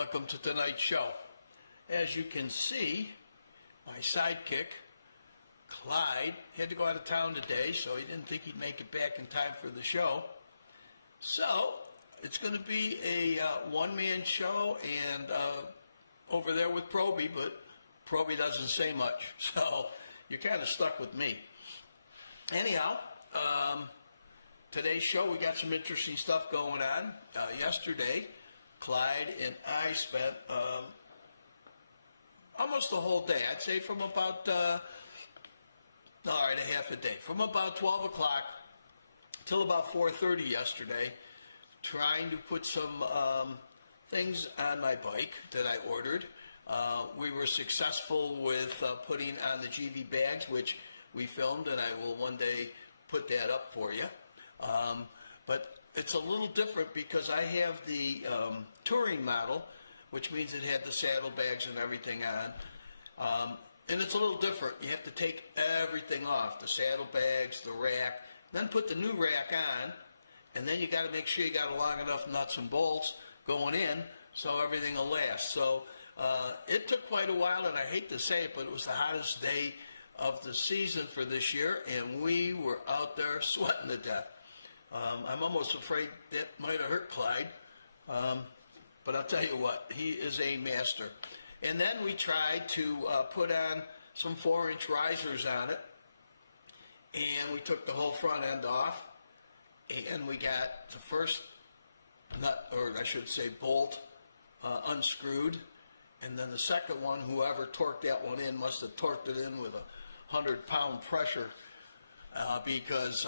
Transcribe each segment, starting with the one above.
Welcome to tonight's show. As you can see, my sidekick, Clyde, had to go out of town today, so he didn't think he'd make it back in time for the show. So, it's going to be a one-man show, and over there with Proby, but Proby doesn't say much, so you're kind of stuck with me. Anyhow, today's show, we got some interesting stuff going on. Yesterday, Clyde and I spent almost the whole day. I'd say from about, a half a day. From about 12 o'clock till about 4:30 yesterday, trying to put some things on my bike that I ordered. We were successful with putting on the GV bags, which we filmed, and I will one day put that up for you. But it's a little different because I have the touring model, which means it had the saddlebags and everything on. And it's a little different. You have to take everything off, the saddlebags, the rack, then put the new rack on, and then you got to make sure you got long enough nuts and bolts going in so everything will last. So it took quite a while, and I hate to say it, but it was the hottest day of the season for this year, and we were out there sweating to death. I'm almost afraid that might have hurt Clyde, but I'll tell you what, he is a master. And then we tried to put on some 4-inch risers on it, and we took the whole front end off, and we got the first nut, or I should say bolt, unscrewed, and then the second one, whoever torqued that one in must have torqued it in with a 100-pound pressure because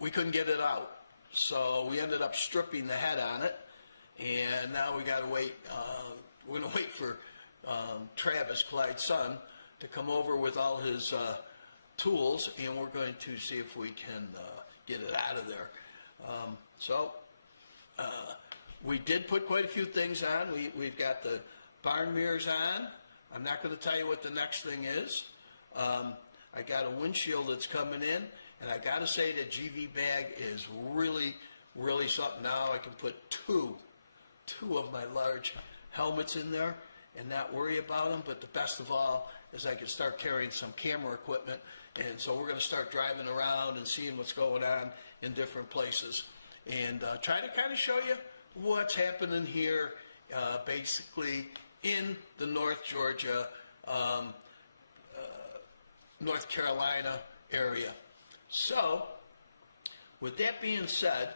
we couldn't get it out. So we ended up stripping the head on it, and now we got to wait. We're going to wait for Travis, Clyde's son, to come over with all his tools, and we're going to see if we can get it out of there. We did put quite a few things on. We've got the barn mirrors on. I'm not going to tell you what the next thing is. I got a windshield that's coming in, and I got to say that GV bag is really, really something. Now I can put two of my large helmets in there and not worry about them. But the best of all is I can start carrying some camera equipment, and so we're going to start driving around and seeing what's going on in different places, and try to kind of show you what's happening here, basically in the North Georgia, North Carolina area. So, with that being said,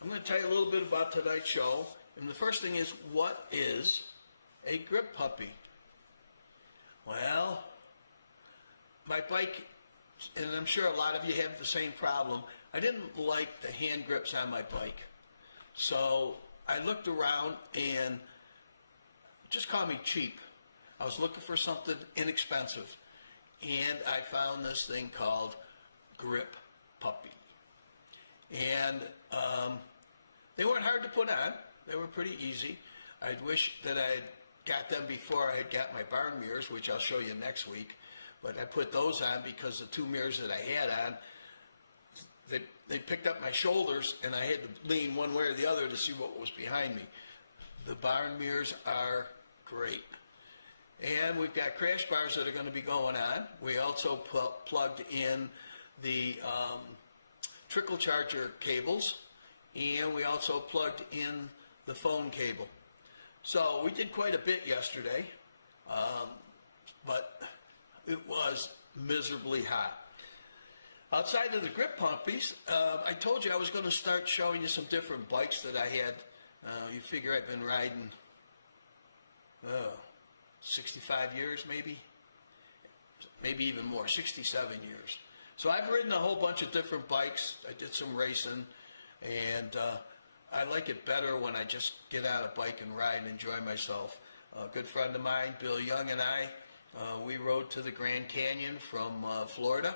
I'm going to tell you a little bit about tonight's show. And the first thing is, what is a grip puppy? Well, my bike, and I'm sure a lot of you have the same problem, I didn't like the hand grips on my bike. So I looked around, and just call me cheap. I was looking for something inexpensive, and I found this thing called Grip Puppy. And they weren't hard to put on. They were pretty easy. I'd wish that I had got them before I had got my barn mirrors, which I'll show you next week. But I put those on because the 2 mirrors that I had on, they picked up my shoulders, and I had to lean one way or the other to see what was behind me. The barn mirrors are great. And we've got crash bars that are going to be going on. We also plugged in the trickle charger cables, and we also plugged in the phone cable. So we did quite a bit yesterday, but it was miserably hot. Outside of the grip puppies, I told you I was going to start showing you some different bikes that I had. You figure I've been riding 65 years, maybe even more, 67 years. So I've ridden a whole bunch of different bikes. I did some racing, and I like it better when I just get on a bike and ride and enjoy myself. A good friend of mine, Bill Young, and I, we rode to the Grand Canyon from Florida,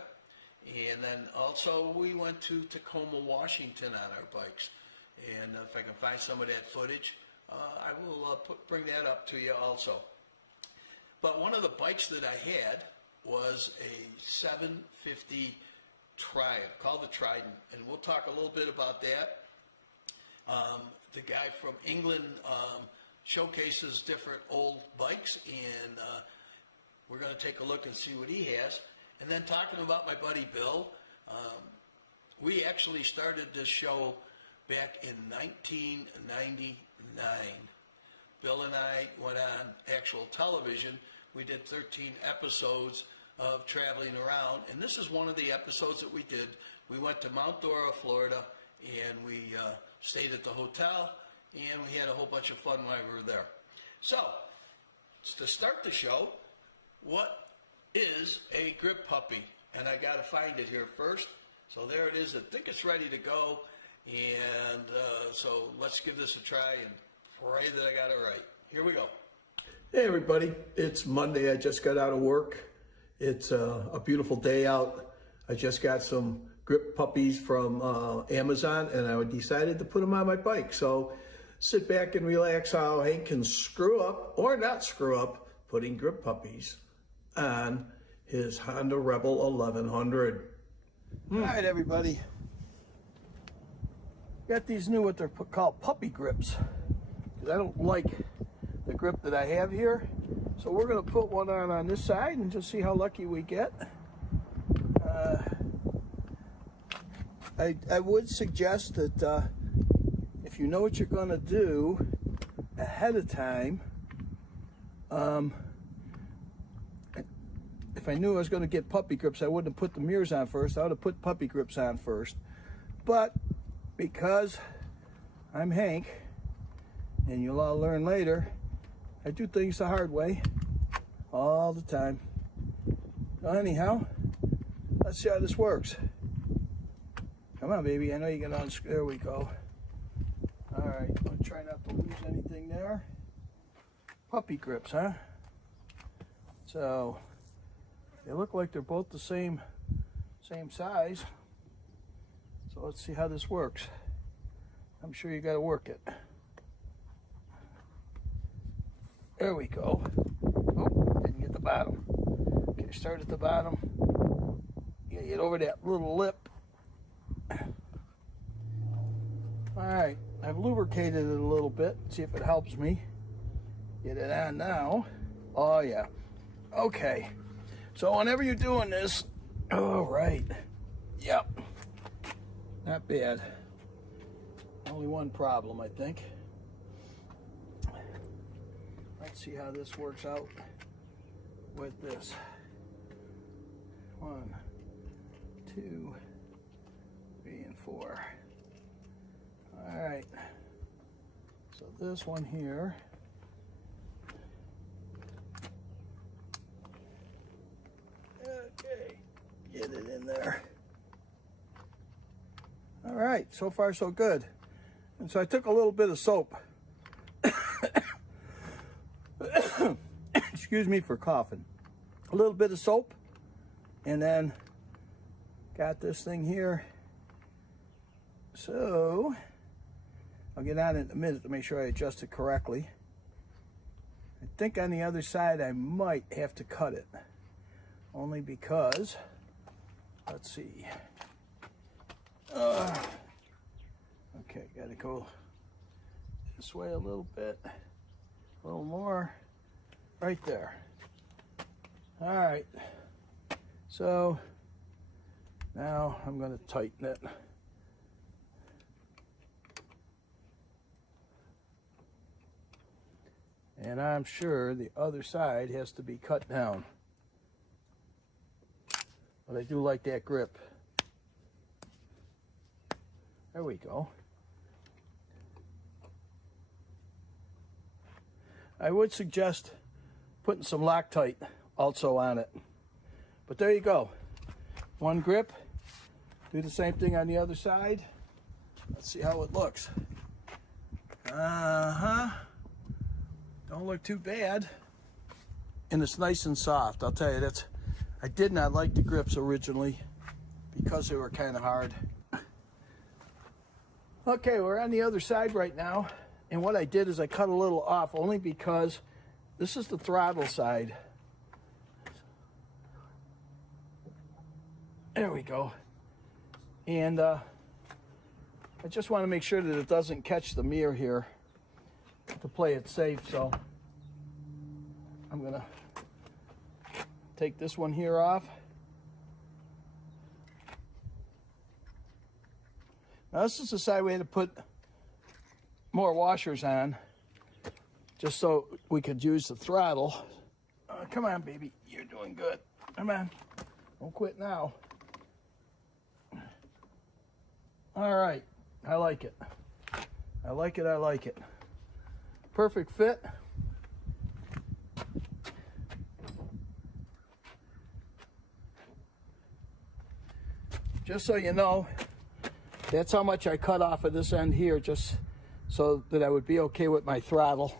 and then also we went to Tacoma, Washington on our bikes. And if I can find some of that footage, I will bring that up to you also. But one of the bikes that I had was a 750 Triumph, called the Trident, and we'll talk a little bit about that. The guy from England showcases different old bikes, and we're going to take a look and see what he has. And then talking about my buddy Bill, we actually started this show back in 1999. Bill and I went on actual television. We did 13 episodes of traveling around, and this is one of the episodes that we did. We went to Mount Dora, Florida, and we stayed at the hotel, and we had a whole bunch of fun while we were there. So, to start the show, what is a grip puppy? And I got to find it here first. So there it is. I think it's ready to go. And so let's give this a try and pray that I got it right. Here we go. Hey everybody, it's Monday. I just got out of work. It's a beautiful day out. I just got some grip puppies from Amazon, and I decided to put them on my bike. So sit back and relax how Hank can screw up or not screw up putting grip puppies on his Honda Rebel 1100. All right, everybody. Got these new, what they're called puppy grips, because I don't like the grip that I have here. So we're going to put one on this side and just see how lucky we get. I would suggest that if you know what you're going to do ahead of time, if I knew I was going to get puppy grips, I wouldn't have put the mirrors on first. I would have put puppy grips on first. But because I'm Hank, and you'll all learn later, I do things the hard way all the time. So anyhow, let's see how this works. Come on, baby. I know you can unscrew. There we go. All right. I'm going to try not to lose anything there. Puppy grips, huh? So they look like they're both the same size. So let's see how this works. I'm sure you got to work it. There we go. Oh, didn't get the bottom. Okay, start at the bottom. You gotta get over that little lip. All right, I've lubricated it a little bit. See if it helps me. Get it on now. Oh yeah. Okay. So whenever you're doing this, all right. Yep. Not bad. Only one problem, I think. Let's see how this works out with this. 1, 2, 3, and 4. All right. So this one here. Okay. Get it in there. All right. So far, so good. And so I took a little bit of soap. Excuse me for coughing. A little bit of soap, and then got this thing here. So I'll get on it in a minute to make sure I adjust it correctly. I think on the other side I might have to cut it, only because, let's see. Okay, gotta go this way a little bit, a little more. Right there. All right. So now I'm going to tighten it. And I'm sure the other side has to be cut down. But I do like that grip. There we go. I would suggest putting some Loctite also on it. But there you go. One grip. Do the same thing on the other side. Let's see how it looks. Don't look too bad. And it's nice and soft. I'll tell you, I did not like the grips originally because they were kind of hard. Okay, we're on the other side right now. And what I did is I cut a little off only because this is the throttle side. There we go. And I just want to make sure that it doesn't catch the mirror here. to play it safe, so I'm gonna take this one here off. Now this is the side we had to put more washers on, just so we could use the throttle. Come on, baby, you're doing good. Come on, don't quit now. All right, I like it. I like it, I like it. Perfect fit. Just so you know, that's how much I cut off of this end here, just so that I would be okay with my throttle.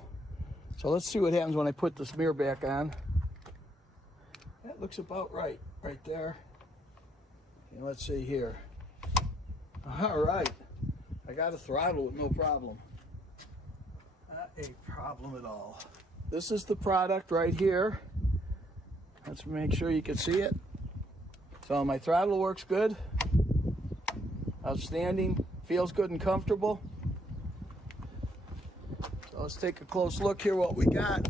So let's see what happens when I put this mirror back on. That looks about right there. And let's see here. All right, I got a throttle with no problem. Not a problem at all. This is the product right here. Let's make sure you can see it. So my throttle works good. Outstanding, feels good and comfortable. So let's take a close look here what we got.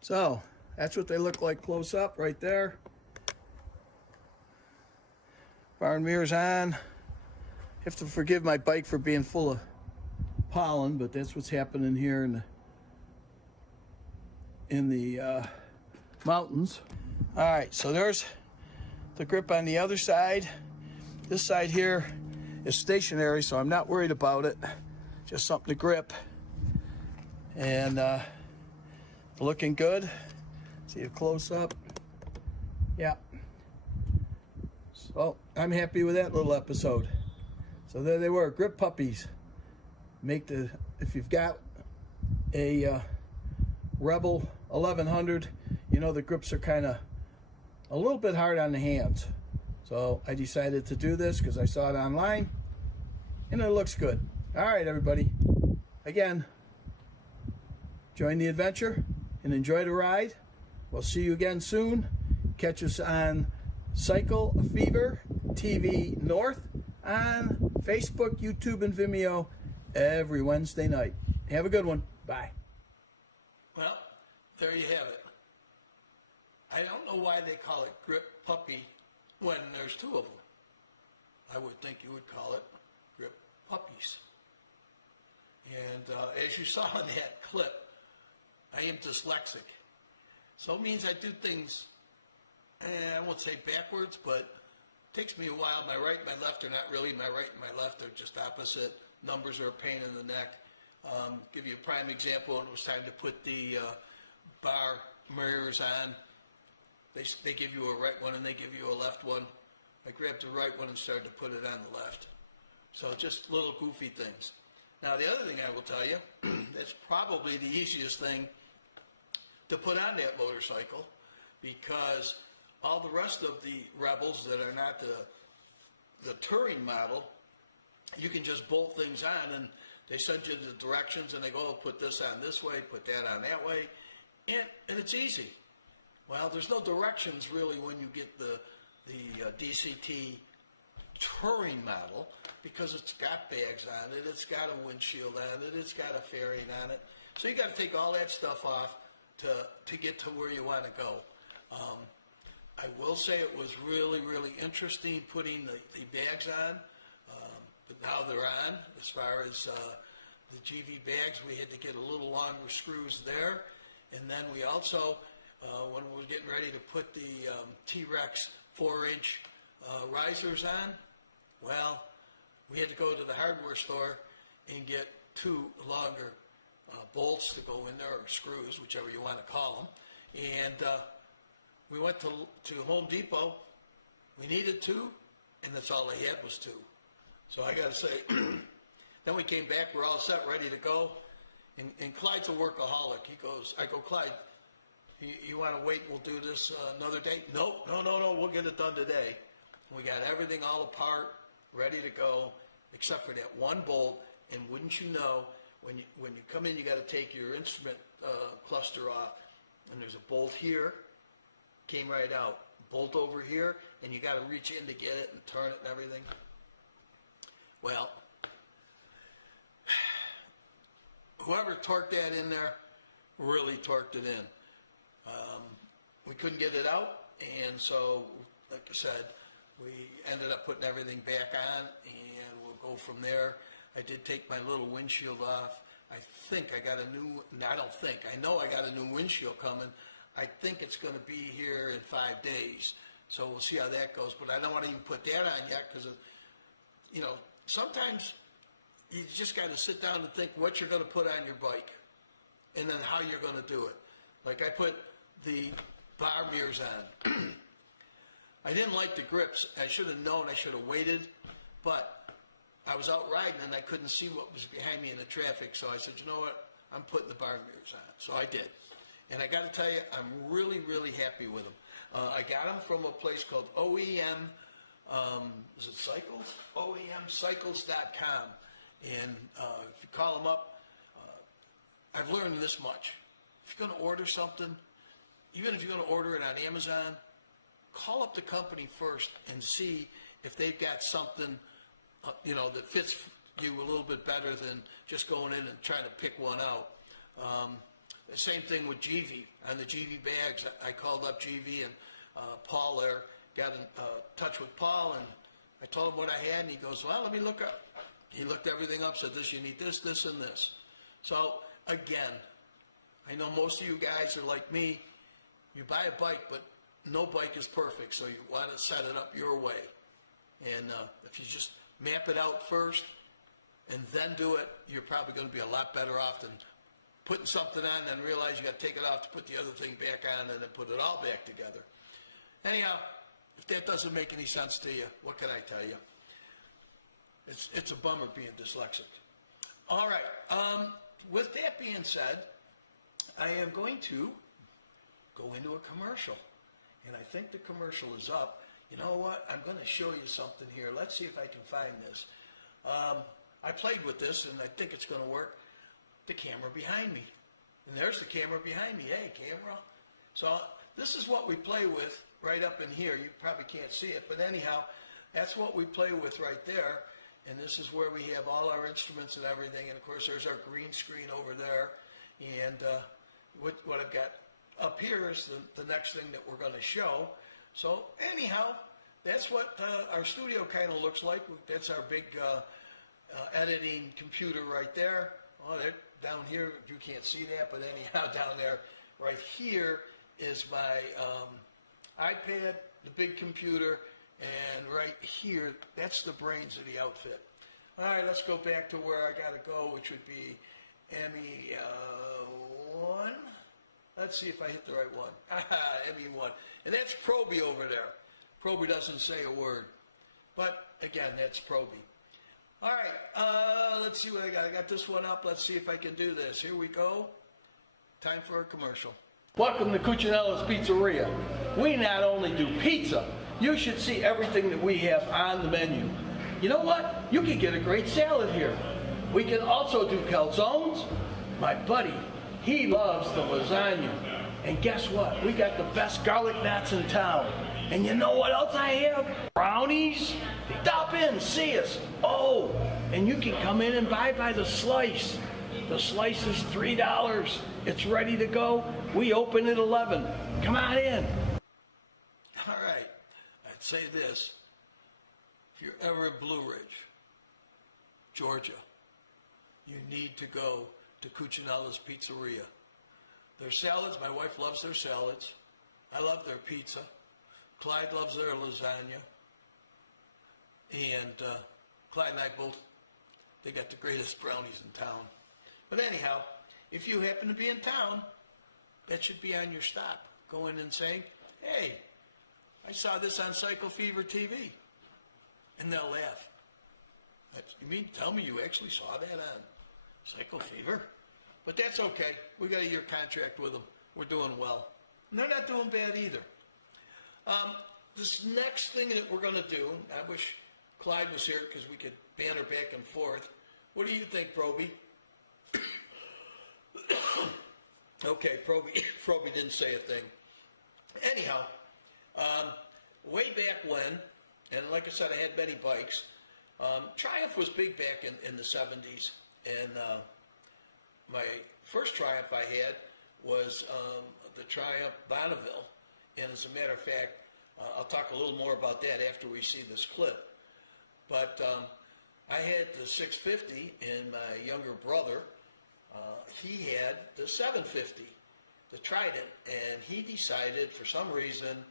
So that's what they look like close up right there. Barn mirrors on. You have to forgive my bike for being full of pollen, but that's what's happening here in the mountains. All right, so there's the grip on the other side. This side here is stationary, so I'm not worried about it. Just something to grip. And looking good. See a close up. Yeah. So I'm happy with that little episode. So there they were, grip puppies. If you've got a Rebel 1100, you know the grips are kind of a little bit hard on the hands. So I decided to do this because I saw it online and it looks good. All right, everybody. Again, join the adventure and enjoy the ride. We'll see you again soon. Catch us on Cycle Fever TV North on Facebook, YouTube, and Vimeo every Wednesday night. Have a good one. Bye. Well, there you have it. I don't know why they call it grip puppy when there's two of them. I would think you would call it grip puppies. And as you saw in that clip, I am dyslexic. So it means I do things, I won't say backwards, but it takes me a while. My right and my left are not really my right and my left. They're just opposite. Numbers are a pain in the neck. Give you a prime example, when it was time to put the bar mirrors on. They give you a right one and they give you a left one. I grabbed the right one and started to put it on the left. So just little goofy things. Now the other thing I will tell you, it's probably the easiest thing to put on that motorcycle, because all the rest of the Rebels that are not the touring model, you can just bolt things on and they send you the directions and they go, oh, put this on this way, put that on that way, and it's easy. Well, there's no directions really when you get the DCT touring model, because it's got bags on it, it's got a windshield on it, it's got a fairing on it. So you got to take all that stuff off to get to where you want to go. I will say it was really, really interesting putting the bags on, but now they're on. As far as the GV bags, we had to get a little longer screws there. And then we also, when we were getting ready to put the T-Rex 4-inch risers on, well, we had to go to the hardware store and get two longer bolts to go in there, or screws, whichever you want to call them. And we went to Home Depot. We needed two, and that's all they had was two. So I got to say, then we came back, we're all set, ready to go. And Clyde's a workaholic. He goes, I go, Clyde, you want to wait, we'll do this another day? No, we'll get it done today. We got everything all apart, ready to go, except for that one bolt. And wouldn't you know, when you come in, you got to take your instrument cluster off. And there's a bolt here, came right out. Bolt over here, and you got to reach in to get it and turn it and everything. Well, whoever torqued that in there, really torqued it in. We couldn't get it out, and so, like I said, we ended up putting everything back on, and we'll go from there. I did take my little windshield off. I think I got a new, I don't think, I know I got a new windshield coming. I think it's going to be here in 5 days, so we'll see how that goes. But I don't want to even put that on yet because, you know, sometimes you just got to sit down and think what you're going to put on your bike and then how you're going to do it. Like I put the bar mirrors on. I didn't like the grips. I should have known. I should have waited, but I was out riding and I couldn't see what was behind me in the traffic, so I said, you know what, I'm putting the bar mirrors on. So I did. And I got to tell you, I'm really, really happy with them. I got them from a place called OEM, is it Cycles? OEMcycles.com. And if you call them up, I've learned this much. If you're going to order something, even if you're going to order it on Amazon, call up the company first and see if they've got something, you know, that fits you a little bit better than just going in and trying to pick one out. The same thing with GV. On the GV bags, I called up GV and Paul there, got in touch with Paul, and I told him what I had, and he goes, well, let me look up. He looked everything up, said this, you need this, this, and this. So, again, I know most of you guys are like me. You buy a bike, but no bike is perfect, so you want to set it up your way. And if you just map it out first and then do it, you're probably going to be a lot better off than putting something on and realize you got to take it off to put the other thing back on and then put it all back together. Anyhow, if that doesn't make any sense to you, what can I tell you? It's a bummer being dyslexic. All right. With that being said, I am going to go into a commercial. And I think the commercial is up. You know what? I'm going to show you something here. Let's see if I can find this. I played with this, and I think it's going to work. The camera behind me. And there's the camera behind me. Hey, camera. So this is what we play with right up in here. You probably can't see it, but anyhow, that's what we play with right there. And this is where we have all our instruments and everything. And, of course, there's our green screen over there. And what I've got up here is the next thing that we're going to show. So anyhow, that's what our studio kind of looks like. That's our big editing computer right there. Oh, down here, you can't see that, but anyhow, down there, right here is my iPad, the big computer, and right here, that's the brains of the outfit. All right, let's go back to where I got to go, which would be ME1. Let's see if I hit the right one. ME1. And that's Proby over there. Proby doesn't say a word. But, again, that's Proby. All right, let's see what I got. I got this one up. Let's see if I can do this. Here we go. Time for a commercial. Welcome to Cucinalla's Pizzeria. We not only do pizza, you should see everything that we have on the menu. You know what? You can get a great salad here. We can also do calzones. My buddy, he loves the lasagna. And guess what? We got the best garlic knots in town. And you know what else I have? Brownies. Stop in, see us. Oh, and you can come in and buy by the slice. The slice is $3. It's ready to go. We open at 11. Come on in. All right. I'd say this. If you're ever in Blue Ridge, Georgia, you need to go to Cucinalla's Pizzeria. Their salads, my wife loves their salads. I love their pizza. Clyde loves their lasagna. And Clyde and I both, they got the greatest brownies in town. But anyhow, if you happen to be in town, that should be on your stop. Go in and saying, hey, I saw this on Cycle Fever TV. And they'll laugh. You mean tell me you actually saw that on Cycle Fever? But that's okay. We got a year contract with them. We're doing well. And they're not doing bad either. This next thing that we're going to do, I wish Clyde was here because we could banter back and forth. What do you think, Proby? Okay, Proby didn't say a thing. Anyhow, way back when, and like I said, I had many bikes. Truimph was big back in the 70s, and my first Triumph I had was the Triumph Bonneville, and as a matter of fact, I'll talk a little more about that after we see this clip. But I had the 650, and my younger brother, he had the 750, the Trident, and he decided for some reason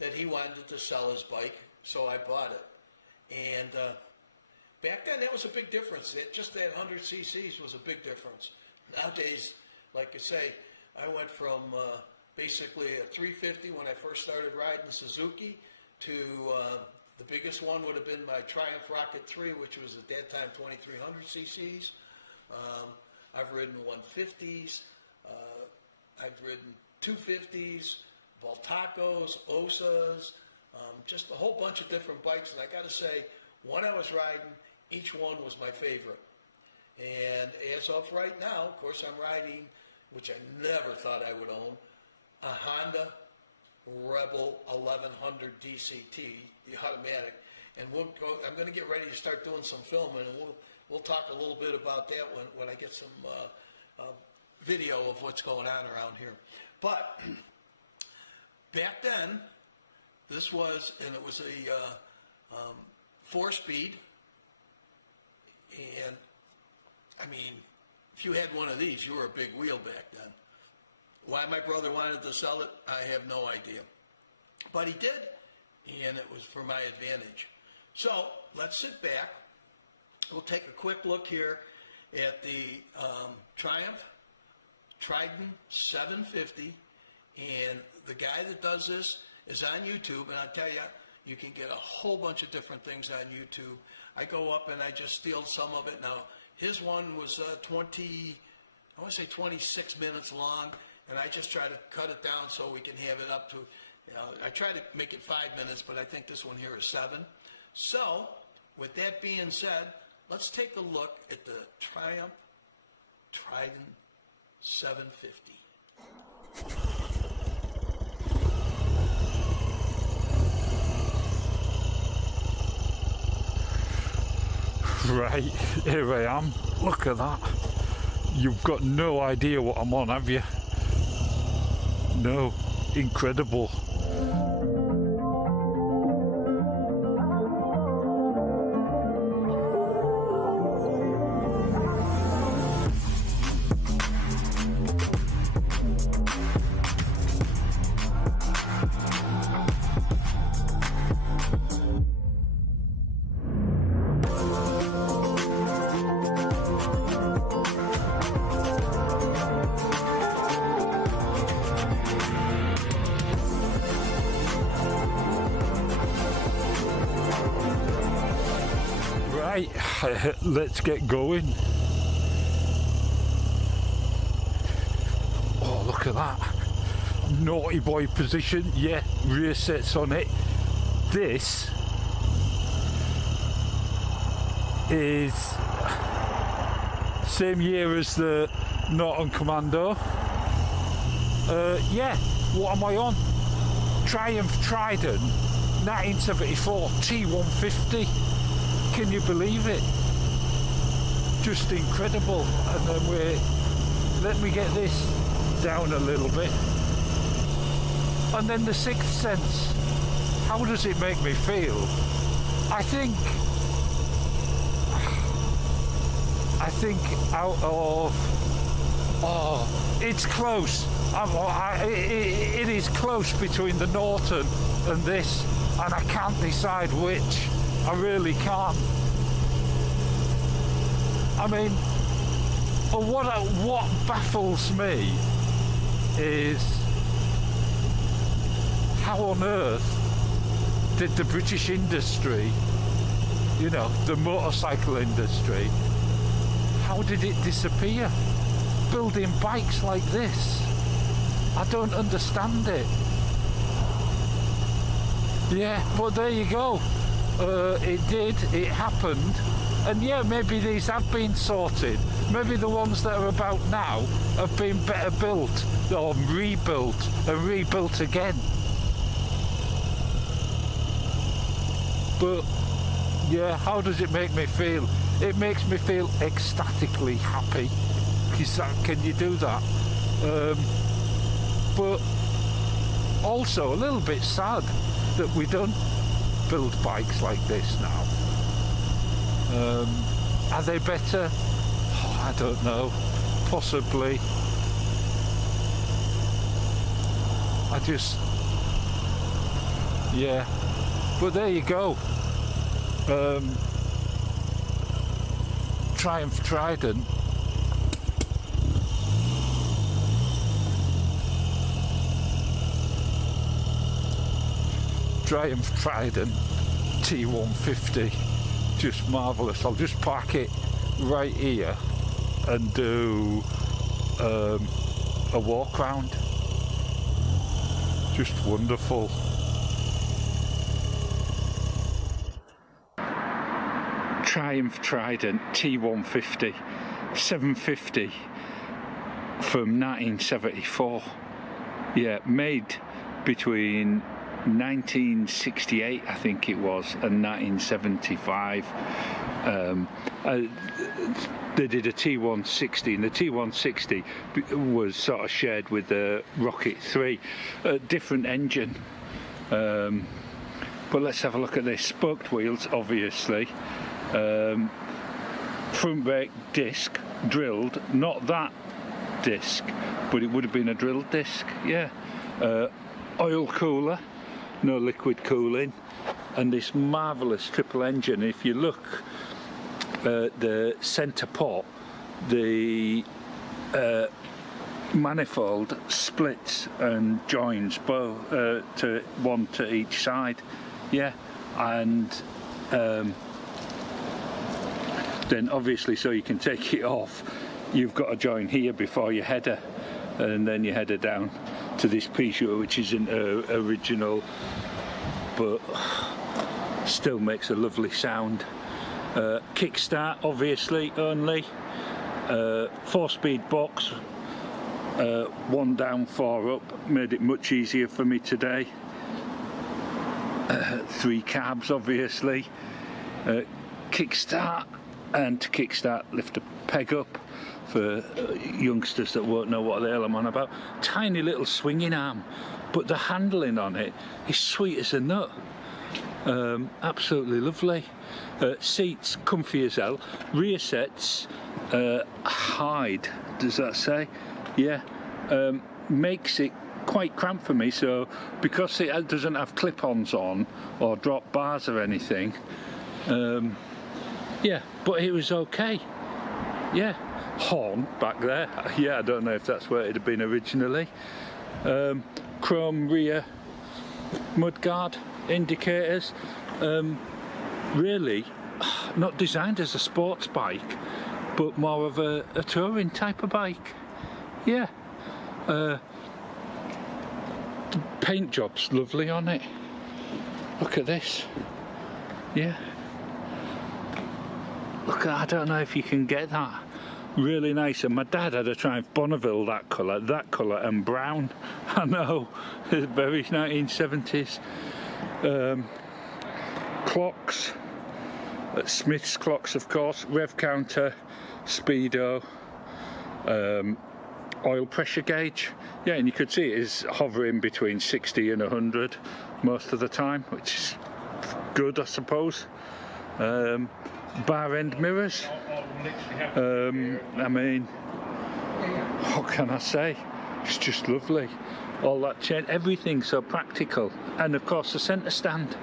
that he wanted to sell his bike, so I bought it. And back then, that was a big difference. Just that 100 cc's was a big difference. Nowadays, like I say, I went from basically a 350 when I first started riding Suzuki to the biggest one would have been my Triumph Rocket 3, which was at that time 2300 cc's. I've ridden 150s. I've ridden 250s, Baltacos, Osas, just a whole bunch of different bikes. And I got to say, when I was riding, each one was my favorite. And as of right now, of course, I'm riding, which I never thought I would own, a Honda Rebel 1100 DCT, the automatic. And I'm going to get ready to start doing some filming, and we'll talk a little bit about that when I get some video of what's going on around here. But back then, this was, and it was a 4-speed, and I mean, if you had one of these, you were a big wheel back then. Why my brother wanted to sell it, I have no idea. But he did, and it was for my advantage. So let's sit back. We'll take a quick look here at the Triumph Trident 750, and the guy that does this is on YouTube, and I'll tell you, you can get a whole bunch of different things on YouTube. I go up and I just steal some of it. Now, his one was 26 minutes long, and I just try to cut it down so we can have it up to, I try to make it 5 minutes, but I think this one here is 7. So, with that being said, let's take a look at the Triumph Trident 750. Right, here I am. Look at that. You've got no idea what I'm on, have you? No, incredible. Right, let's get going. Oh, look at that. Naughty boy position. Yeah, rear sets on it. This is same year as the Norton Commando. Yeah, what am I on? Triumph Trident 1974 T150. Can you believe it? Just incredible. And then let me get this down a little bit. And then the Sixth Sense. How does it make me feel? I think out of, it's close. It is close between the Norton and this, and I can't decide which. I really can't. I mean, what baffles me is how on earth did the British industry, you know, the motorcycle industry, how did it disappear? Building bikes like this. I don't understand it. Yeah, but there you go. It happened, and yeah, maybe these have been sorted. Maybe the ones that are about now have been better built or rebuilt and rebuilt again. But yeah, how does it make me feel? It makes me feel ecstatically happy. Can you do that? But also a little bit sad that we don't build bikes like this now. Are they better? Oh, I don't know. Possibly. Yeah. But there you go. Truimph Trident. Truimph Trident T150. Just marvellous. I'll just park it right here and do a walk round. Just wonderful. Truimph Trident T150 750 from 1974. Yeah, made between 1968 I think it was and 1975. They did a T160, and the T160 was sort of shared with the Rocket 3, a different engine. But let's have a look at this. Spoked wheels, obviously. Front brake disc drilled, not that disc, but it would have been a drilled disc. Yeah. Oil cooler, no liquid cooling, and this marvellous triple engine. If you look at the centre pot, the manifold splits and joins both to one to each side. Yeah, and then obviously, so you can take it off, you've got to join here before your header, and then your header down to this piece, which isn't original, but still makes a lovely sound. Kickstart, obviously, only 4-speed box, 1 down 4 up, made it much easier for me today. 3 cabs, obviously. Kickstart, and to kickstart, lift a peg up for youngsters that won't know what the hell I'm on about. Tiny little swinging arm, but the handling on it is sweet as a nut. Absolutely lovely. Seats comfy as hell. Rear sets hide, does that say? Yeah. Makes it quite cramped for me, so because it doesn't have clip-ons on or drop bars or anything, yeah, but it was okay. Yeah. Horn back there, yeah, I don't know if that's where it had been originally. Chrome rear mudguard indicators. Really not designed as a sports bike, but more of a touring type of bike. Yeah. The paint job's lovely on it. Look at this. Yeah. Look at, I don't know if you can get that. Really nice. And my dad had a Truimph Bonneville, that colour and brown. I know, very 1970s. Clocks, Smith's clocks, of course. Rev counter, speedo, oil pressure gauge. Yeah, and you could see it is hovering between 60 and 100 most of the time, which is good, I suppose. Bar end mirrors. I mean, what can I say? It's just lovely. All that chain, everything so practical, and of course the centre stand.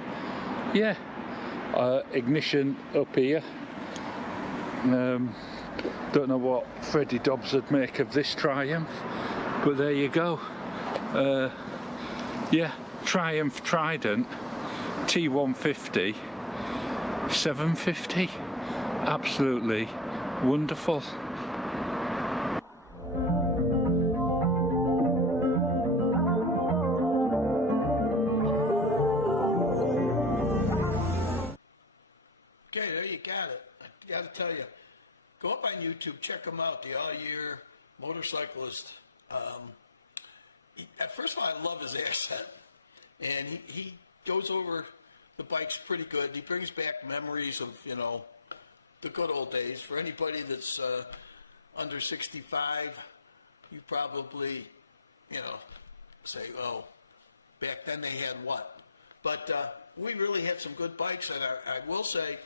Yeah. Ignition up here. Don't know what Freddie Dobbs would make of this Truimph, but there you go. Yeah, Truimph Trident T150 750. Absolutely wonderful. Okay, there you got it. I got to tell you, go up on YouTube, check him out, the all-year motorcyclist. First of all, I love his accent, and he goes over the bikes pretty good. He brings back memories of, you know, the good old days. For anybody that's under 65, you probably, say, oh, back then they had what? But we really had some good bikes, and I will say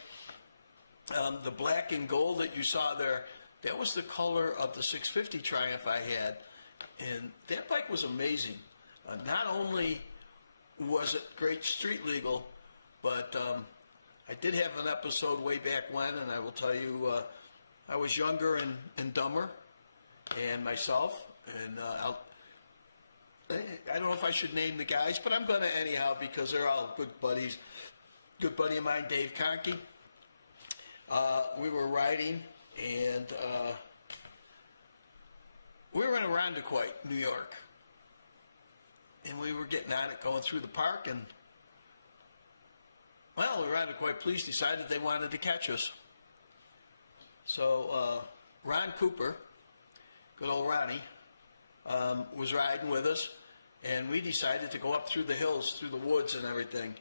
the black and gold that you saw there, that was the color of the 650 Truimph I had, and that bike was amazing. Not only was it great street legal, but I did have an episode way back when, and I will tell you, I was younger and dumber, and myself, and I don't know if I should name the guys, but I'm going to anyhow because they're all good buddies. Good buddy of mine, Dave Conkey. We were riding, and we were in Irondequoit, New York. And we were getting on it, going through the park, and, well, the Irondequoit police decided they wanted to catch us. So Ron Cooper, good old Ronnie, was riding with us, and we decided to go up through the hills, through the woods and everything.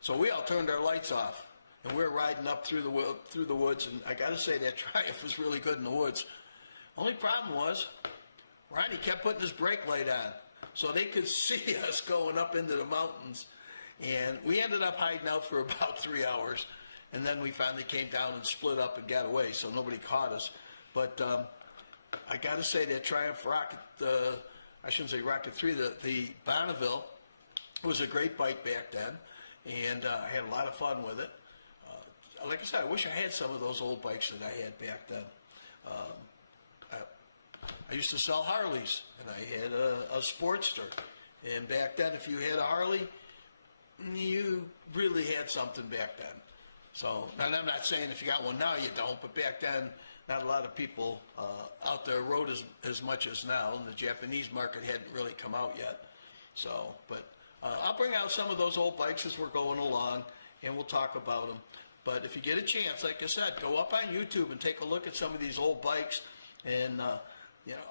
So we all turned our lights off, and we were riding up through the woods, and I got to say that Truimph was really good in the woods. Only problem was, Ronnie kept putting his brake light on, so they could see us going up into the mountains. And we ended up hiding out for about 3 hours, and then we finally came down and split up and got away, so nobody caught us. But I got to say that Truimph Rocket, I shouldn't say Rocket 3, the Bonneville was a great bike back then, and I had a lot of fun with it. Like I said, I wish I had some of those old bikes that I had back then. I used to sell Harleys, and I had a Sportster. And back then, if you had a Harley, you really had something back then. So, and I'm not saying if you got one now you don't, but back then, not a lot of people out there rode as much as now, and the Japanese market hadn't really come out yet. So, but I'll bring out some of those old bikes as we're going along, and we'll talk about them. But if you get a chance, like I said, go up on YouTube and take a look at some of these old bikes. And,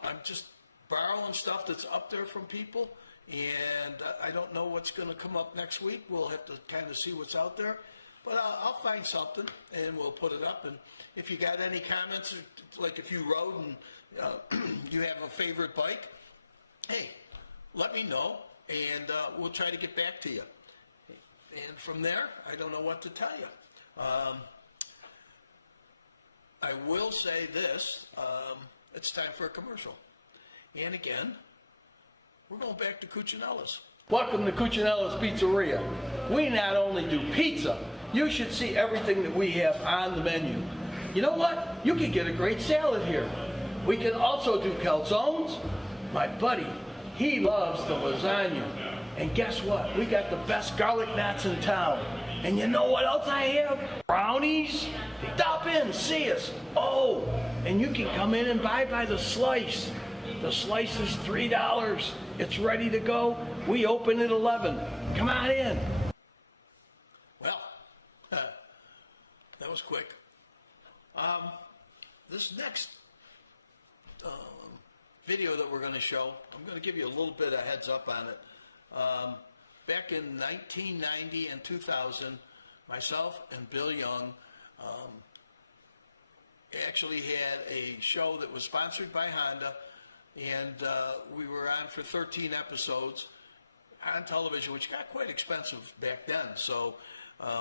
I'm just borrowing stuff that's up there from people, and I don't know what's going to come up next week. We'll have to kind of see what's out there. But I'll find something, and we'll put it up. And if you got any comments, like if you rode and you have a favorite bike, hey, let me know, and we'll try to get back to you. And from there, I don't know what to tell you. I will say this, it's time for a commercial. And again, we're going back to Cuccinella's. Welcome to Cuccinella's Pizzeria. We not only do pizza, you should see everything that we have on the menu. You know what? You can get a great salad here. We can also do calzones. My buddy, he loves the lasagna. And guess what? We got the best garlic knots in town. And you know what else I have? Brownies. Stop in, see us. Oh, and you can come in and buy by the slice. The slice is $3. It's ready to go. We open at 11. Come on in. Well, that was quick. This next video that we're going to show, I'm going to give you a little bit of heads up on it. Back in 1990 and 2000, myself and Bill Young actually had a show that was sponsored by Honda, and we were on for 13 episodes on television, which got quite expensive back then. So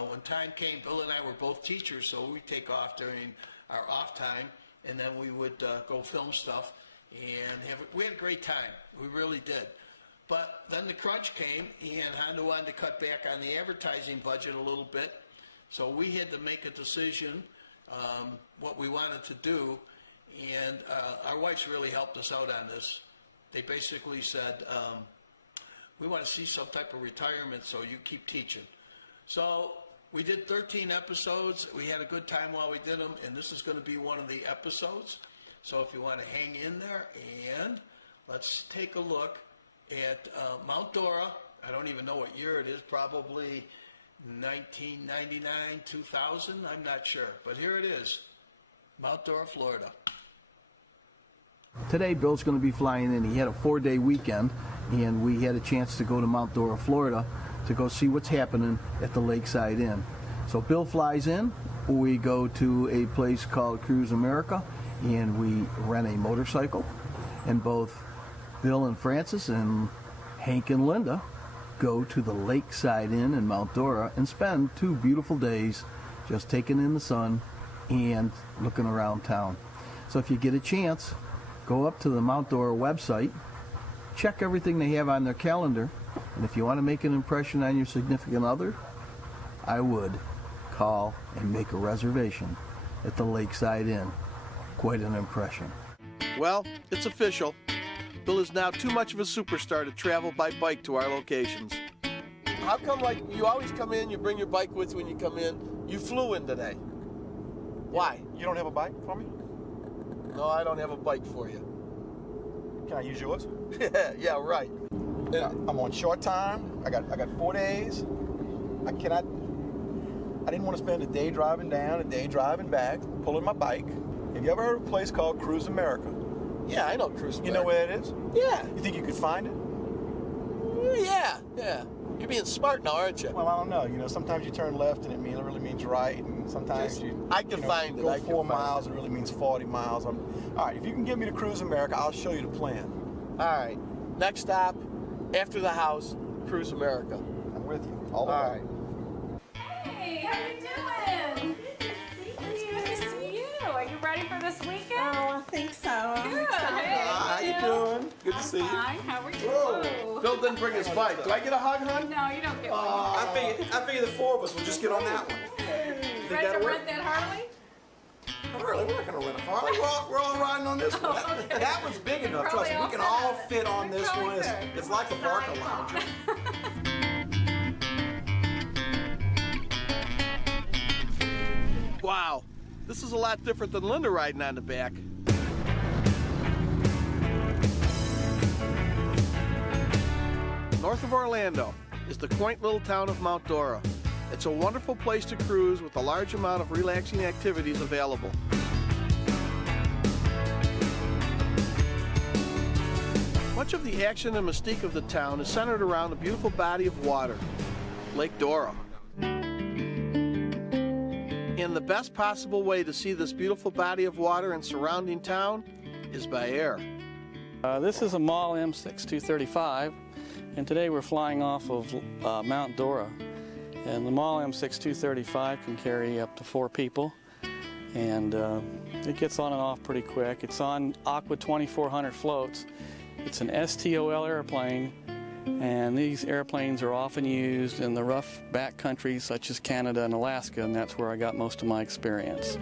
when time came, Bill and I were both teachers, so we'd take off during our off time, and then we would go film stuff, and we had a great time. We really did. But then the crunch came, and Honda wanted to cut back on the advertising budget a little bit, so we had to make a decision what we wanted to do, and our wives really helped us out on this. They basically said, we want to see some type of retirement, so you keep teaching. So we did 13 episodes. We had a good time while we did them, and this is going to be one of the episodes. So if you want to hang in there, and let's take a look at Mount Dora. I don't even know what year it is, probably 1999, 2000, I'm not sure. But here it is, Mount Dora, Florida. Today, Bill's going to be flying in. He had a 4-day weekend, and we had a chance to go to Mount Dora, Florida, to go see what's happening at the Lakeside Inn. So Bill flies in. We go to a place called Cruise America, and we rent a motorcycle, and both Bill and Francis and Hank and Linda go to the Lakeside Inn in Mount Dora and spend 2 beautiful days just taking in the sun and looking around town. So if you get a chance, go up to the Mount Dora website, check everything they have on their calendar, and if you want to make an impression on your significant other, I would call and make a reservation at the Lakeside Inn. Quite an impression. Well, it's official. Bill is now too much of a superstar to travel by bike to our locations. How come, like, you always come in, you bring your bike with you when you come in? You flew in today. Why? You don't have a bike for me? No, I don't have a bike for you. Can I use yours? Yeah, right. I'm on short time. I got 4 days. I didn't want to spend a day driving down, a day driving back, pulling my bike. Have you ever heard of a place called Cruise America? Yeah, I know Cruise America. You know where it is? Yeah. You think you could find it? Yeah. You're being smart now, aren't you? Well, I don't know. You know, sometimes you turn left and it really means right, and sometimes I can find it. Go 4 miles, it really means 40 miles. All right, if you can get me to Cruise America, I'll show you the plan. All right. Next stop, after the house, Cruise America. I'm with you. All the way. All right. Hey, how you doing? Good to see you. Are you ready for this weekend? Oh, I think so. Good. Hey, How you doing? Good to see you. Fine. How are you? Whoa. Bill didn't bring his bike. Do I get a hug, hon? No, you don't get one. I figure the 4 of us will just get on that one. Ready to that'll work? rent that Harley? Harley, we're not going to rent a Harley. We're all riding on this one. Okay. That one's big enough. Trust me, we can all fit on this one. It's like a Barca lounger. Wow. This is a lot different than Linda riding on the back. North of Orlando is the quaint little town of Mount Dora. It's a wonderful place to cruise with a large amount of relaxing activities available. Much of the action and mystique of the town is centered around a beautiful body of water, Lake Dora. And the best possible way to see this beautiful body of water and surrounding town is by air. This is a MAL M6235, and today we're flying off of Mount Dora. And the MAL M6235 can carry up to 4 people, and it gets on and off pretty quick. It's on Aqua 2400 floats. It's an STOL airplane, and these airplanes are often used in the rough back countries such as Canada and Alaska, and that's where I got most of my experience.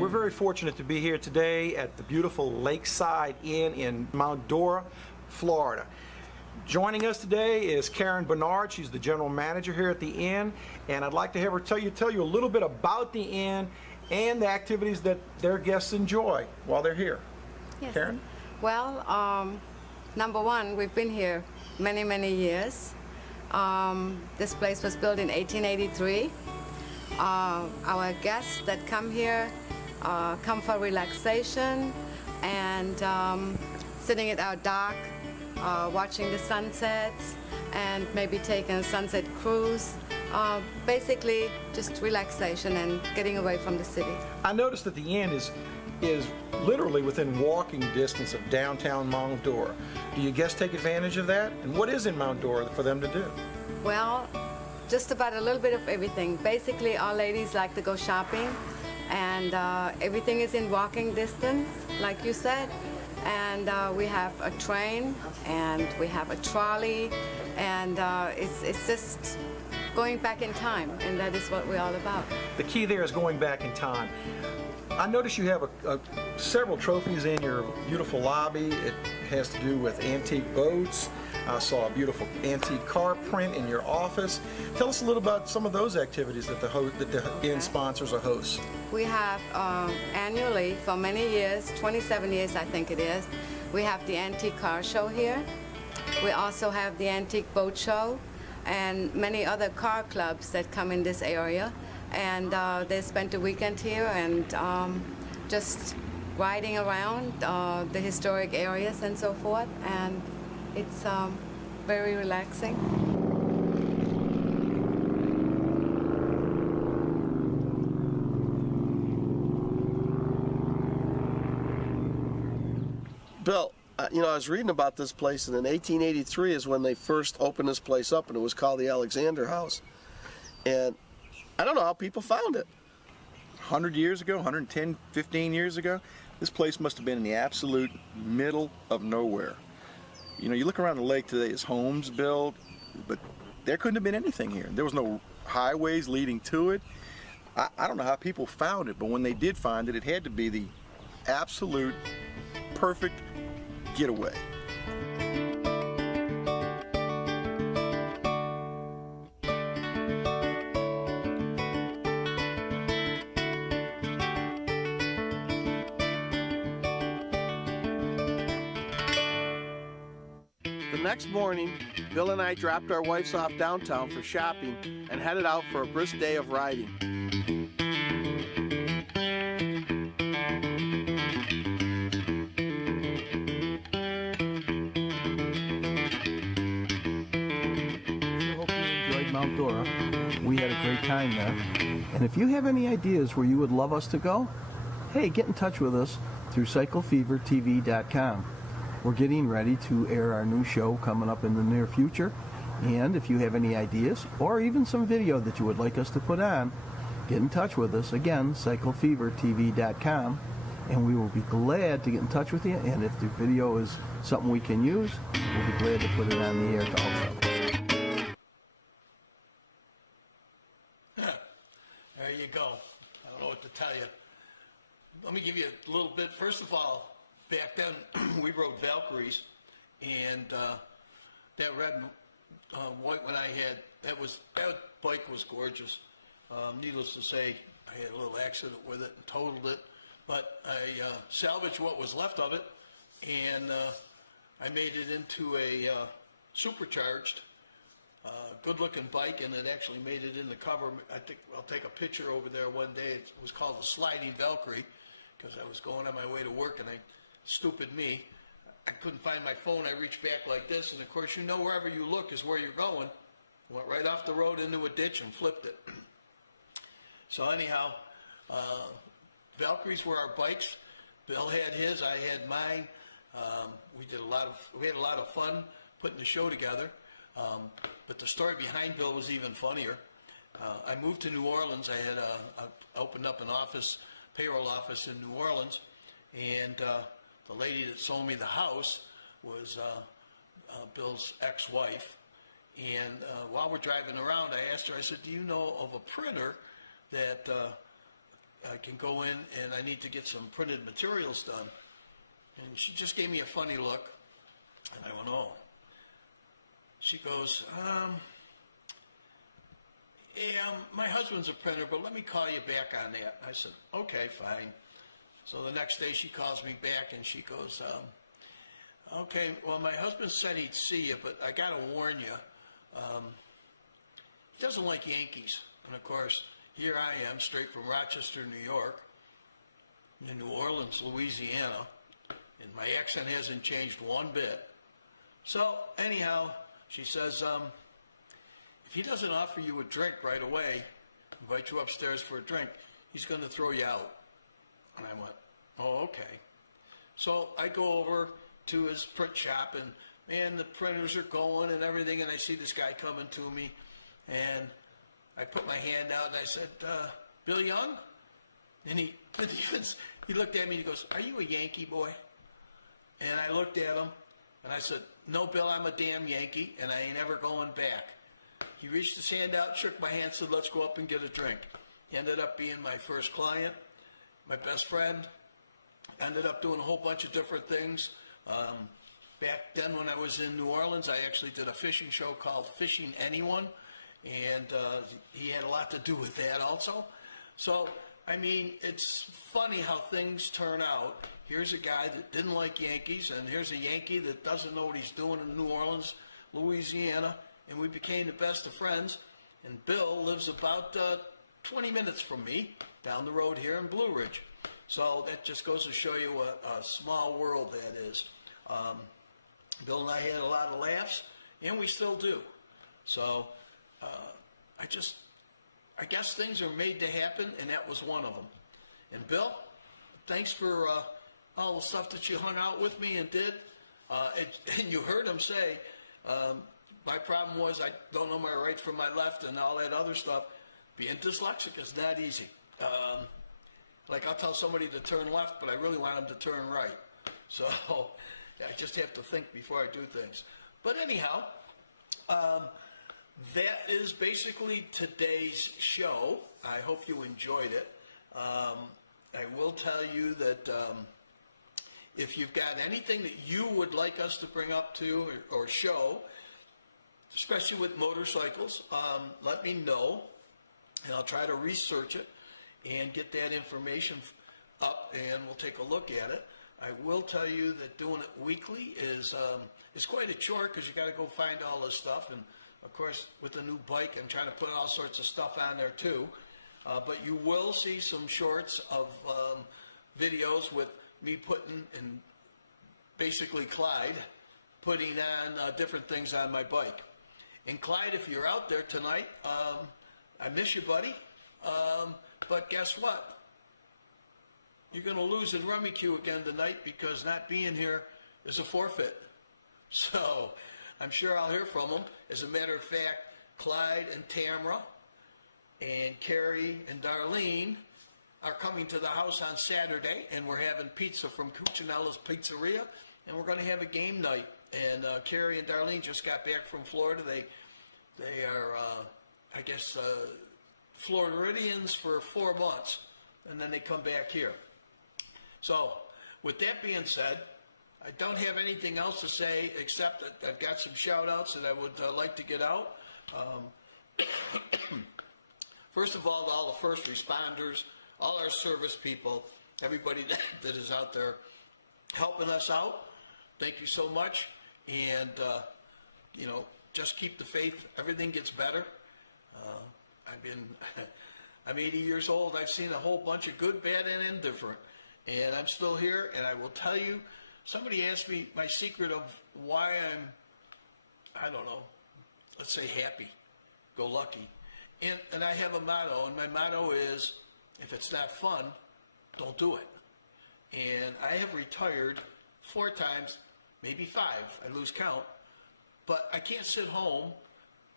We're very fortunate to be here today at the beautiful Lakeside Inn in Mount Dora, Florida. Joining us today is Karen Bernard. She's the general manager here at the inn, and I'd like to have her tell you a little bit about the inn and the activities that their guests enjoy while they're here. Yes. Karen? Well, number one, we've been here many, many years. This place was built in 1883. Our guests that come here come for relaxation and sitting at our dock, watching the sunsets, and maybe taking a sunset cruise. Basically, just relaxation and getting away from the city. I noticed that the inn is literally within walking distance of downtown Mount Dora. Do your guests take advantage of that? And what is in Mount Dora for them to do? Well, just about a little bit of everything. Basically, our ladies like to go shopping, and everything is in walking distance, like you said. And we have a train, and we have a trolley, and it's just going back in time, and that is what we're all about. The key there is going back in time. I notice you have several trophies in your beautiful lobby. It has to do with antique boats. I saw a beautiful antique car print in your office. Tell us a little about some of those activities that the inn sponsors or hosts. We have annually, for many years, 27 years I think it is, we have the antique car show here. We also have the antique boat show and many other car clubs that come in this area. And they spent the weekend here, and just riding around the historic areas and so forth, and it's very relaxing. Bill, you know, I was reading about this place, and in 1883 is when they first opened this place up, and it was called the Alexander House. And I don't know how people found it. 100 years ago, 110, 15 years ago, this place must have been in the absolute middle of nowhere. You know, you look around the lake today, there's homes built, but there couldn't have been anything here. There was no highways leading to it. I don't know how people found it, but when they did find it, it had to be the absolute perfect getaway. The next morning, Bill and I dropped our wives off downtown for shopping and headed out for a brisk day of riding. Hope you enjoyed Mount Dora. We had a great time there. And if you have any ideas where you would love us to go, hey, get in touch with us through CycleFeverTV.com. We're getting ready to air our new show coming up in the near future. And if you have any ideas or even some video that you would like us to put on, get in touch with us. Again, CycleFeverTV.com. And we will be glad to get in touch with you. And if the video is something we can use, we'll be glad to put it on the air also. There you go. I don't know what to tell you. Let me give you a little bit. First of all, back then we rode Valkyries, and that red and white one I had, that bike was gorgeous. Needless to say, I had a little accident with it and totaled it, but I salvaged what was left of it, and I made it into a supercharged, good-looking bike, and it actually made it in the cover. I think I'll take a picture over there one day. It was called a sliding Valkyrie, because I was going on my way to work, and stupid me, I couldn't find my phone. I reached back like this, and of course, you know, wherever you look is where you're going. Went right off the road into a ditch and flipped it. So anyhow, Valkyries were our bikes. Bill had his, I had mine. We had a lot of fun putting the show together. But the story behind Bill was even funnier. I moved to New Orleans. I had opened up an office, payroll office in New Orleans, and the lady that sold me the house was Bill's ex-wife. And while we're driving around, I asked her, I said, do you know of a printer that I can go in and I need to get some printed materials done? And she just gave me a funny look, and I went, oh. She goes, yeah, my husband's a printer, but let me call you back on that. I said, okay, fine. So the next day she calls me back and she goes, okay, well, my husband said he'd see you, but I got to warn you, he doesn't like Yankees. And of course, here I am, straight from Rochester, New York, in New Orleans, Louisiana, and my accent hasn't changed one bit. So anyhow, she says, if he doesn't offer you a drink right away, invite you upstairs for a drink, he's going to throw you out. And I went, oh, okay. So I go over to his print shop, and man, the printers are going and everything, and I see this guy coming to me, and I put my hand out, and I said, Bill Young? And he looked at me, and he goes, are you a Yankee boy? And I looked at him, and I said, no, Bill, I'm a damn Yankee, and I ain't ever going back. He reached his hand out, shook my hand, said, let's go up and get a drink. He ended up being my first client, my best friend. Ended up doing a whole bunch of different things. Back then when I was in New Orleans, I actually did a fishing show called Fishing Anyone, and he had a lot to do with that also. So, I mean, it's funny how things turn out. Here's a guy that didn't like Yankees, and here's a Yankee that doesn't know what he's doing in New Orleans, Louisiana, and we became the best of friends. And Bill lives about 20 minutes from me, down the road here in Blue Ridge. So that just goes to show you what a small world that is. Bill and I had a lot of laughs, and we still do. So I guess things are made to happen, and that was one of them. And Bill, thanks for all the stuff that you hung out with me and did. And you heard him say, my problem was I don't know my right from my left and all that other stuff. Being dyslexic is not easy. Like I'll tell somebody to turn left, but I really want them to turn right. So I just have to think before I do things. But anyhow, that is basically today's show. I hope you enjoyed it. I will tell you that if you've got anything that you would like us to bring up to or show, especially with motorcycles, let me know, and I'll try to research it and get that information up, and we'll take a look at it. I will tell you that doing it weekly is quite a chore because you got to go find all this stuff, and of course with the new bike I'm trying to put all sorts of stuff on there too. But you will see some shorts of videos with me putting, and basically Clyde putting on different things on my bike. And Clyde, if you're out there tonight, I miss you, buddy. But guess what? You're going to lose in Rummikub again tonight because not being here is a forfeit. So I'm sure I'll hear from them. As a matter of fact, Clyde and Tamara and Carrie and Darlene are coming to the house on Saturday, and we're having pizza from Cucinella's Pizzeria, and we're going to have a game night. And Carrie and Darlene just got back from Florida. They are, I guess, Floridians for 4 months, and then they come back here. So, with that being said, I don't have anything else to say except that I've got some shout-outs that I would like to get out. First of all the first responders, all our service people, everybody that is out there helping us out, thank you so much. And, just keep the faith. Everything gets better. I'm 80 years old. I've seen a whole bunch of good, bad, and indifferent. And I'm still here, and I will tell you, somebody asked me my secret of why I don't know, let's say happy, go lucky. And I have a motto, and my motto is, if it's not fun, don't do it. And I have retired 4 times, maybe 5, I lose count, but I can't sit home.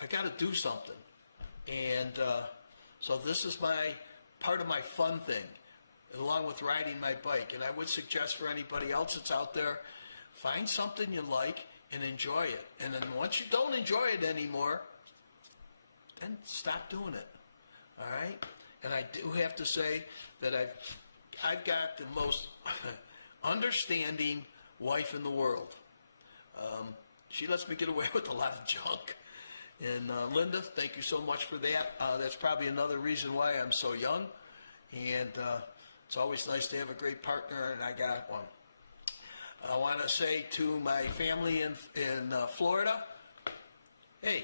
I got to do something. And so this is part of my fun thing, along with riding my bike. And I would suggest for anybody else that's out there, find something you like and enjoy it. And then once you don't enjoy it anymore, then stop doing it. All right? And I do have to say that I've got the most understanding wife in the world. She lets me get away with a lot of junk. And Linda, thank you so much for that. That's probably another reason why I'm so young. And it's always nice to have a great partner, and I got one. I want to say to my family in Florida, hey,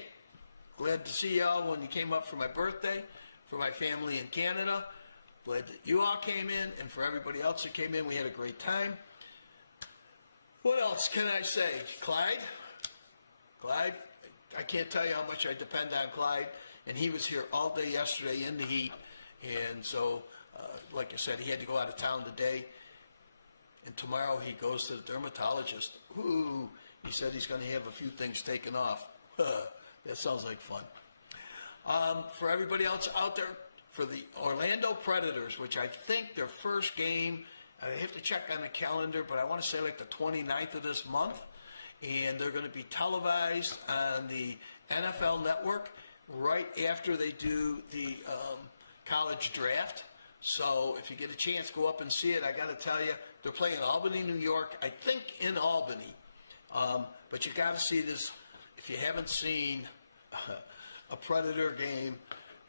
glad to see y'all when you came up for my birthday. For my family in Canada, glad that you all came in, and for everybody else that came in, we had a great time. What else can I say? Clyde, I can't tell you how much I depend on Clyde, and he was here all day yesterday in the heat, and so, like I said, he had to go out of town today, and tomorrow he goes to the dermatologist. Ooh, he said he's going to have a few things taken off. That sounds like fun. For everybody else out there, for the Orlando Predators, which I think their first game, I have to check on the calendar, but I want to say like the 29th of this month, and they're going to be televised on the NFL Network right after they do the college draft. So if you get a chance, go up and see it. I got to tell you, they're playing Albany, New York, I think in Albany. But you got to see this. If you haven't seen a Predator game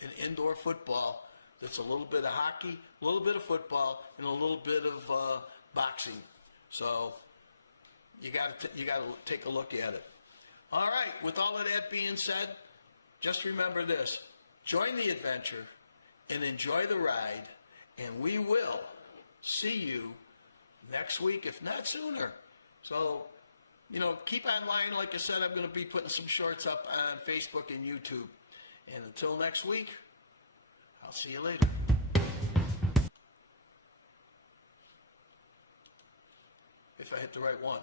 in indoor football, that's a little bit of hockey, a little bit of football, and a little bit of boxing. So you got to take a look at it. All right, with all of that being said, just remember this. Join the adventure and enjoy the ride, and we will see you next week, if not sooner. So, you know, keep online. Like I said, I'm going to be putting some shorts up on Facebook and YouTube. And until next week, I'll see you later. If I hit the right one.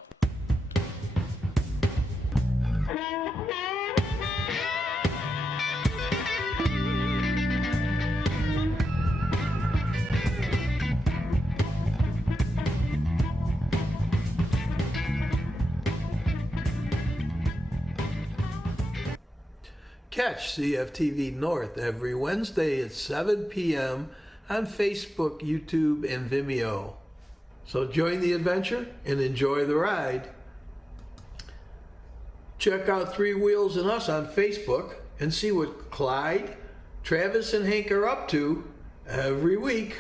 Catch CFTV North every Wednesday at 7 p.m. on Facebook, YouTube, and Vimeo. So join the adventure and enjoy the ride. Check out Three Wheels and Us on Facebook and see what Clyde, Travis, and Hank are up to every week.